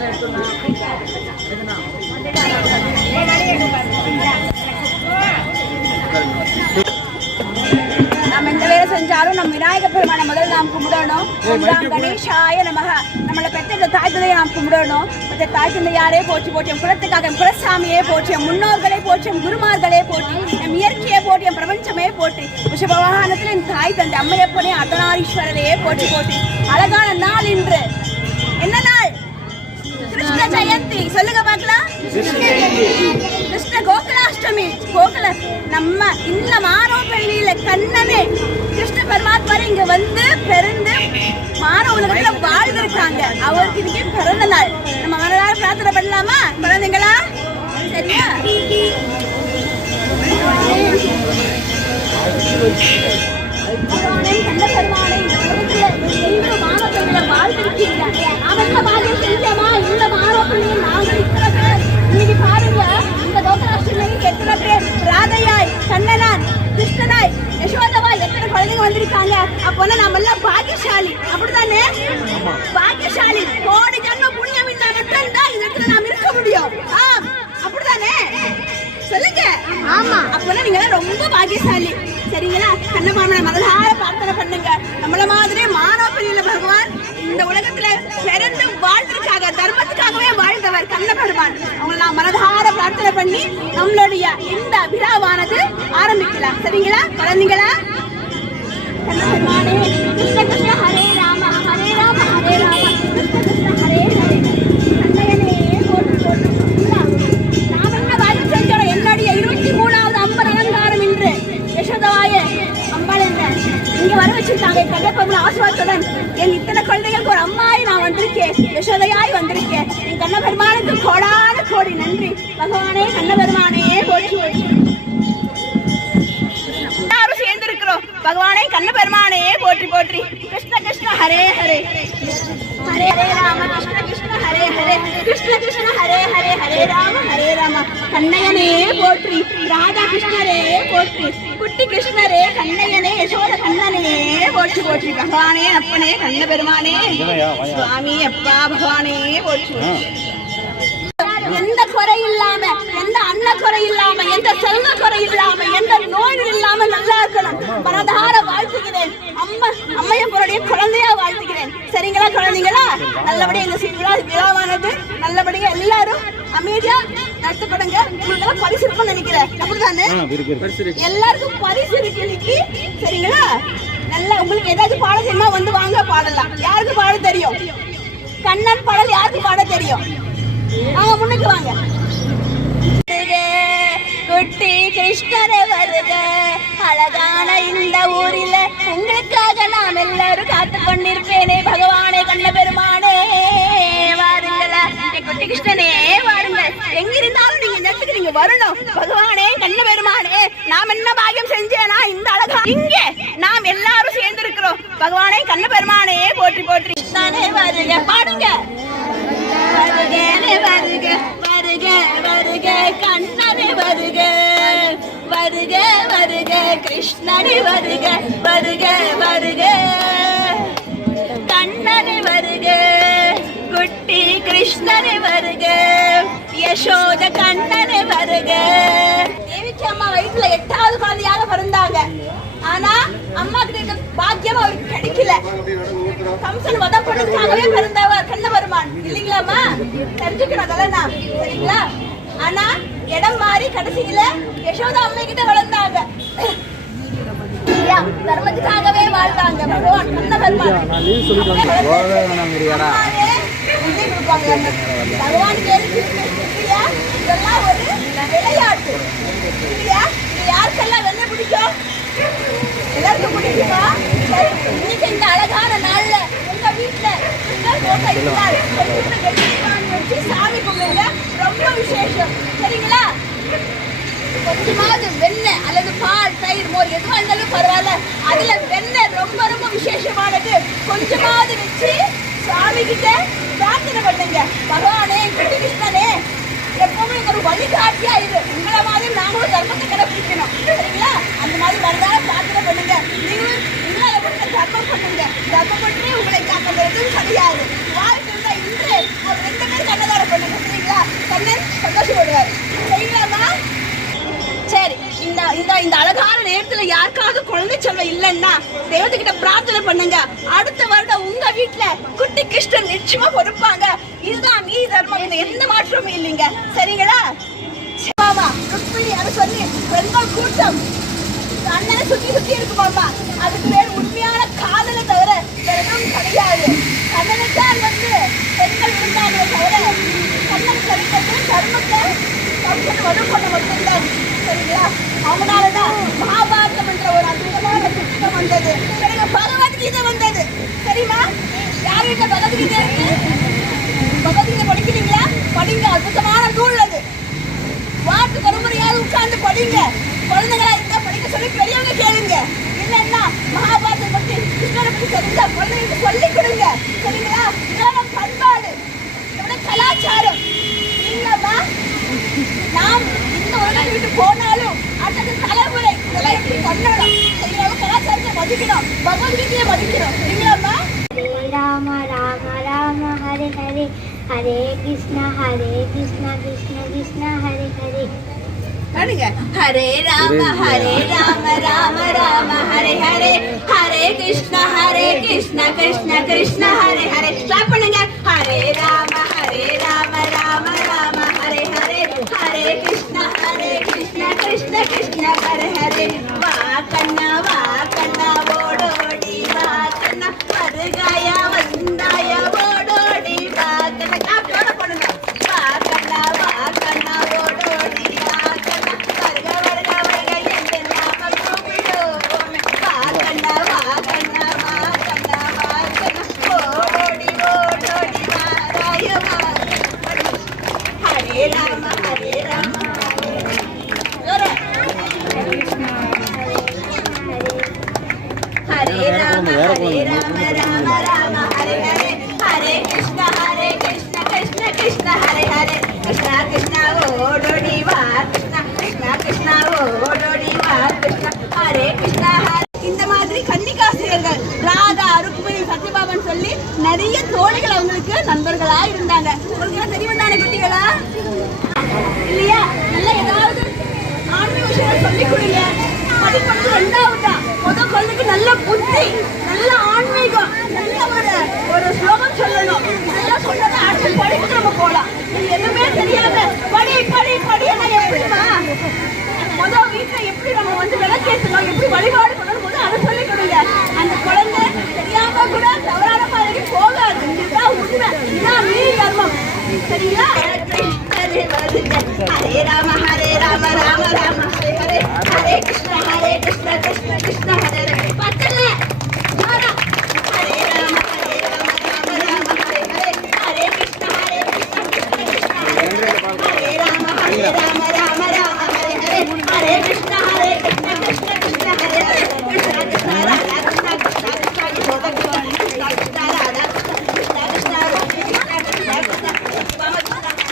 நம்ம எந்த வேலை செஞ்சாலும் நம்ம விநாயக பெருமானை முதல்ல நாம் கும்பிடணும். கணேசாய நமக. நம்மளை பெற்ற இந்த தாய் தந்தையை நாம் கும்பிடணும். இந்த தாய் தந்தையாரே போற்றி போற்றி, என் குலத்துக்காக என் குலசாமியே போற்றி, என் முன்னோர்களே போற்றி, என் குருமார்களே போற்றி, என் இயற்கையை போற்றி, என் பிரபஞ்சமே போற்றி, விஷபவாகனத்தில் என் தாய் தந்தை அம்மையப்பனே அர்த்தநாரீஸ்வரரையே போற்றி போற்றி. அழகான நாள் இன்று. என்ன நாள்? கிருஷ்ண ஜெயந்தி. சொல்லுங்க பார்க்கலாம். கிருஷ்ண கோகுலாஷ்டமி. கோகுல நம்ம இந்த மாரோபள்ளியில கண்ணனே கிருஷ்ண பரமாத்மா இங்க வந்து பிறந்து மாற உலகத்துல வாழ்ந்திருக்காங்க. அவருக்கு இன்னைக்கு பிறந்த நாள். நம்ம மனதார பிரார்த்தனை பண்ணலாமா குழந்தைங்களா? சரியா? கண்ண பெருமானை வாழ்ந்திருக்கீங்க. அவன் பாகியம் செஞ்சமா இந்த மாரோபள்ளியில் நாங்கள் இத்தனை பேர் இன்னைக்கு பாருங்க. இந்த கோகுலாஷ்டமிக்கு எத்தனை பேர் ராதையாய், கண்ணனாய், கிருஷ்ணனாய், யசோதவாய் எத்தனை குழந்தைங்க வந்திருக்காங்க. அப்போனா நம்ம எல்லாம் பாக்கியசாலி. அப்படித்தானே? பாக்கியசாலி. கோடி ஜன்ம புண்ணியம் இல்லாம மட்டும்தான் இந்த இடத்துல நாம் இருக்க முடியும். அப்படித்தானே? சொல்லுங்க. ஆமா. அப்போனா நீங்க ரொம்ப பாக்கியசாலி. சரிங்களா? கண்ணமாமனை மனதார பிரார்த்தனை பண்ணுங்க. நம்மள மாதிரி மானவப்பிரியில பகவான் இந்த உலகத்துல பிறந்து வாழ்றதுக்காக தர்மத்துக்காகவே வாழ்ந்தவர் கண்ண பெருமான். அவங்களை நான் மனதார பிரார்த்தனை பண்ணி நம்மளுடைய இந்த விழாவானது ஆரம்பிக்கலாம். சரிங்களா குழந்தைங்களா? கண்ண பெருமானே கிருஷ்ண கிருஷ்ண ஹரே ராம ஹரே ராம ஹரே ராம கிருஷ்ண கிருஷ்ண ஹரே ஹரே. கண்ணையனே போட்டு போட்டு நாம் என்ன வாழ்க்கை செஞ்சோம். என்னுடைய 23வது அம்பர் அலங்காரம் இன்று யசோதாவாய அம்பாள் என்ன இங்க வர வச்சிருக்காங்க. கண்ணப்பெருமாள் ஆசீர்வாதத்துடன் என் இத்தனை குழந்தைகளுக்கு ஒரு அம்மாய் நான் வந்திருக்கேன். யசோதையாய் வந்திருக்கேன். என் கண்ண பெருமானுக்கு கோடான கோடி நன்றி. பகவானே கண்ண பெருமானே போற்றி போற்றி. எல்லாரும் சேர்ந்து இருக்கிறோம். பகவானே கண்ண பெருமானே போற்றி போற்றி. கிருஷ்ண கிருஷ்ண ஹரே ஹரே ஹரே ஹரே ராம கிருஷ்ண கிருஷ்ண ஹரே ஹரே கிருஷ்ண கிருஷ்ண ஹரே ஹரே ஹரே ராம ஹரே ராம. கண்ணையனே போற்றி, ராதா கிருஷ்ணரே போற்றி, குட்டி கிருஷ்ணரே கண்ணையனே யசோத கண்ணனே போற்றி போற்றி. பகவானே அப்பனே கண்ண பெருமானே சுவாமி அப்பா பகவானே போற்றி போற்றி. எந்த குறை இல்லாம, எந்த அன்ன குறை இல்லாம, எந்த செல்வ குறை இல்லாம, எந்த நோய்கள் இல்லாம நல்லா இருக்கணும். மனதார வாழ்த்துகிறேன். அம்மையப்பனுடைய குழந்தையா வாழ்த்துகிறேன். சரிங்களா குழந்தைங்களா? நல்லபடியா இந்த விழாவானது நல்லபடியா எல்லாரும் அமைதியா நடத்தப்படுங்க. உங்களுக்கு பரிசு இருக்கும்னு நினைக்கிறேன். அப்படிதானே? எல்லாருக்கும் பரிசு இருக்கு இன்னைக்கு. சரிங்களா? நல்லா உங்களுக்கு ஏதாவது பாட தெரியுமா வந்து வாங்க பாடலாம். யாருக்கு பாட தெரியும்? கண்ணன் பாடல் யாருக்கு பாட தெரியும்? அவங்க முன்னுக்கு வாங்க. குட்டி கிருஷ்ணரே வருக, அழகான இந்த ஊரில உங்களுக்காக நாம் எல்லாரும் காத்து கொண்டிருப்பேனே. பகவானே கண்ண பெருமானே வாருங்களா. குட்டி கிருஷ்ணனே வாருங்க. எங்க இருந்தாலும் நீங்க இந்த இடத்துக்கு நீங்க வரணும். பகவானே கண்ண பெருமானே நாம் என்ன பாக்கியம் செஞ்சேனா இந்த அழகா இங்கே நாம் எல்லாரும் சேர்ந்து இருக்கிறோம். பகவானே கண்ண பெருமானே போற்றி போற்றி. வருக பாடுங்க. வருக வருக வருக வருக கண்ணனே வருக, வருக வருக கிருஷ்ணனே வருக, வருக வருக கண்ணனே வருக, குட்டி கிருஷ்ணனே வருக, யசோத கண்ணனே வருக. தேவிக்கு அம்மா வயிற்றுல 8வது குழந்தையாக பிறந்தாங்க. ஆனா அம்மா கிட்ட பாக்கியம் அவருக்கு கிடைக்கல. கம்சன் வதம் பண்ணதுக்காகவே பிறந்தவர் கண்ண பெருமான் இல்லைங்களாமா? தெரிஞ்சுக்கணும் அதெல்லாம். சரிங்களா? ஆனா இடம் மாறி கடைசியில யசோதா அம்மை கிட்ட வளர்ந்தாங்க. தர்மத்துக்காகவே வாழ்ந்தாங்க பகவான் கண்ண பெருமான். பகவான் இதெல்லாம் ஒரு விளையாட்டு இல்லையா? யாருக்கெல்லாம் வெண்ண பிடிக்கும்? எல்லாருக்கும் பிடிக்குமா? சரி, இன்னைக்கு இந்த அழகான நாள்ல உங்க வீட்டுல வச்சு சாமி கும்பிடுங்க. ரொம்ப விசேஷம். சரிங்களா? கொஞ்சமாவது வெண்ணெய் அல்லது பால், தயிர், மோர் எதுவா இருந்தாலும் பரவாயில்ல. அதுல வெண்ணெய் ரொம்ப ரொம்ப விசேஷமானது. கொஞ்சமாவது வச்சு சாமி கிட்ட பிரார்த்தனை பண்ணுங்க. பகவானே குட்டி கிருஷ்ணனே எப்பவுமே ஒரு வழிகாட்டியா இரு. உங்களை மாதிரி நாங்களும் தர்மத்தை கடைபிடிக்கணும். சரிங்களா? அந்த மாதிரி வரதா பிரார்த்தனை பண்ணுங்க. நீங்களும் உங்களால தர்மம் பண்ணுங்க. தர்மம் பண்ணி உங்களை காக்கிறது கிடையாது. வாழ்க்கை இன்று குடும்பத்துல யாருக்காவது குழந்தை செல்வம் இல்லைன்னா தெய்வத்துக்கிட்ட பிரார்த்தனை பண்ணுங்க. அடுத்த வருடம் உங்க வீட்டுல குட்டி கிருஷ்ணன் நிச்சயமா பொறுப்பாங்க. இதுதான் நீ தர்மம், எந்த மாற்றமும் இல்லைங்க. சரிங்களா? மாமா ருக்மிணி அதை சொல்லி பெண்கள் கூட்டம் அண்ணனை சுத்தி சுத்தி இருக்குமாமா. அதுக்கு பேர் உண்மையான காதலை தவிர எதுவும் கிடையாது. கண்ணனைத்தான் பெண்கள் இருந்தாங்க தவிர கண்ணன் கிடைக்கிறது தர்மத்தை வலுப்பண்ண மட்டும்தான். சரிங்களா? அவனாலதான் மகாபாரதம் என்ற ஒரு அற்புதமான புத்தகம் வந்தது. பகவத்கீதை வந்தது. சரிமா? யார்கிட்ட பகவத்கீதை இருக்கு? பகவத்கீதை படிக்கிறீங்களா? படிங்க. அற்புதமான நூல் அது. வாரத்துக்கு ஒரு முறையாவது உட்கார்ந்து படிங்க. குழந்தைங்களா இருந்தா படிக்க சொல்லி பெரியவங்க கேளுங்க. இல்லைன்னா மகாபாரதம் பத்தி கிருஷ்ணரை பத்தி தெரிஞ்சா குழந்தைங்களுக்கு சொல்லி கொடுங்க. சரிங்களா? இதெல்லாம் பண்பாடு, இதோட கலாச்சாரம். இல்லம்மா நாம் இந்த உலகத்தை விட்டு போனாலும் அடுத்த தலைமுறை இதெல்லாம் எப்படி பண்ணணும்? சரிங்களா? கலாச்சாரத்தை மதிக்கணும், பகவத்கீதையை மதிக்கணும். சரிங்களாம்மா? ராம ராம ராம ஹரே ஹரே ஹரே கிருஷ்ணா கிருஷ்ண கிருஷ்ண ஹரே ஹரே. ஹரே ராம ராம ராம ஹரே ஹரே ஹரே கிருஷ்ண கிருஷ்ண கிருஷ்ண ஹரே ஹரே. ஸ்டார்ட் பண்ணுங்க. ஹரே ராம ராம ராம ஹரே ஹரே ஹரே கிருஷ்ண கிருஷ்ண கிருஷ்ண ஹரே ஹரே. வா கண்ணா ஓடோடி வா கண்ணா வருகாயா வந்தாய ஓடோடி வா கண்ணா. காப்போட பண்ணுங்க. வா கண்ணா ஓடோடி வா கண்ணா வருக வருக வருக என்று நாம கூப்பிடுவோமே. வா கண்ணா ஓடோடி வாராய வா. ஹரே ராம ஹரே ராம ராம ராம ஹரே ஹரே ஹரே கிருஷ்ண கிருஷ்ண கிருஷ்ண ஹரே ஹரே. கிருஷ்ண கிருஷ்ண ஓடோடி வா கிருஷ்ண ஓடோடி வா கிருஷ்ண ஹரே கிருஷ்ண ஹரே. இந்த மாதிரி கன்னிகாசிரியர்கள் ராதா, ருக்மிணி, சத்யபாமன் சொல்லி நிறைய தோழிகள் அவங்களுக்கு நண்பர்களா இருந்தாங்க. உங்களுக்கு தெரியும் தானே குட்டிகளா? இல்லையா? நல்லா ஏதாவது ஆன்மீக விஷயம் சொல்லி கொடுங்க. படிப்பது ரெண்டாவதா, முதல் கொள்ளுக்கு நல்ல புத்தி, நல்ல ஆன்மீகம், நல்ல ஒரு ஸ்லோகம் சொல்லணும். இதெல்லாம் சொன்னதை அடுத்து படிப்பு நம்ம போலாம். இது எதுவுமே தெரியாத படி எப்படிமா முதல் வீட்டுல எப்படி நம்ம விளக்கேற்றணும், எப்படி வழிபாடு பண்ணணும் போது அதை சொல்லி கொடுங்க. அந்த குழந்தை தெரியாம கூட தவறான மாதிரி போகாது. இதுதான் உண்மை, இதுதான் நீ தர்மம். சரிங்களா? ஹரே ராம ராம ராம ஹரே ஹரே ஹரே கிருஷ்ண கிருஷ்ண கிருஷ்ண ஹரே ஹரே. பத்தல ஹரே ராம ராம ஹரே ஹரே ஹரே கிருஷ்ண கிருஷ்ண கிருஷ்ண ஹரே ஹரே. ஹரே ராம ராம ஹரே ஹரே ஹரே கிருஷ்ண கிருஷ்ண கிருஷ்ண ஹரே ஹரே. கிருஷ்ண கிருஷ்ண ராதா கிருஷ்ண கிருஷ்ண கிருஷ்ண யசோதா கிருஷ்ண கிருஷ்ண கிருஷ்ண ராதா கிருஷ்ண கிருஷ்ண கிருஷ்ண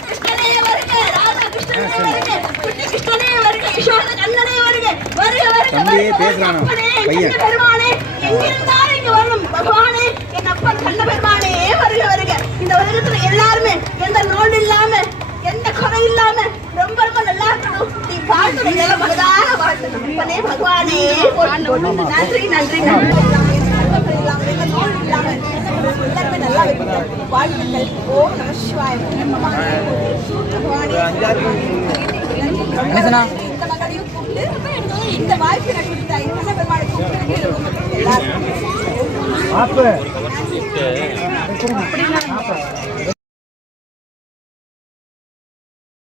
கிருஷ்ணனே வருக, ராதா கிருஷ்ணனே வருக, குட்டி கிருஷ்ணனே வருக, யசோதா கண்ணனே வருக, வருக வருக அப்பனே கண்ண பெருமானே, எங்கிருந்தாலும் இங்க வரணும் பகவானே, என் அப்பன் கண்ண பெருமானே வருக வருக. இந்த உலகத்துல எல்லாருமே எந்த நோய் இல்லாம எந்த குறை இல்லாம ரொம்ப ரொம்ப நல்லா இருக்கணும். நீ வாழ்த்து எல்லாம் மனதார வாழ்த்தணும். அப்பனே பகவானே நன்றி நன்றி நன்றி. எந்த நோய் இல்லாம எல்லாருமே நல்லா வைக்கணும். வாழ்த்துக்கள். ஓம் நம சிவாய. பகவானே இந்த மகளையும் கூப்பிட்டு இந்த வாய்ப்பு எனக்கு கொடுத்தாய். கண்ண பெருமாளை கூப்பிட்டு எல்லாரும்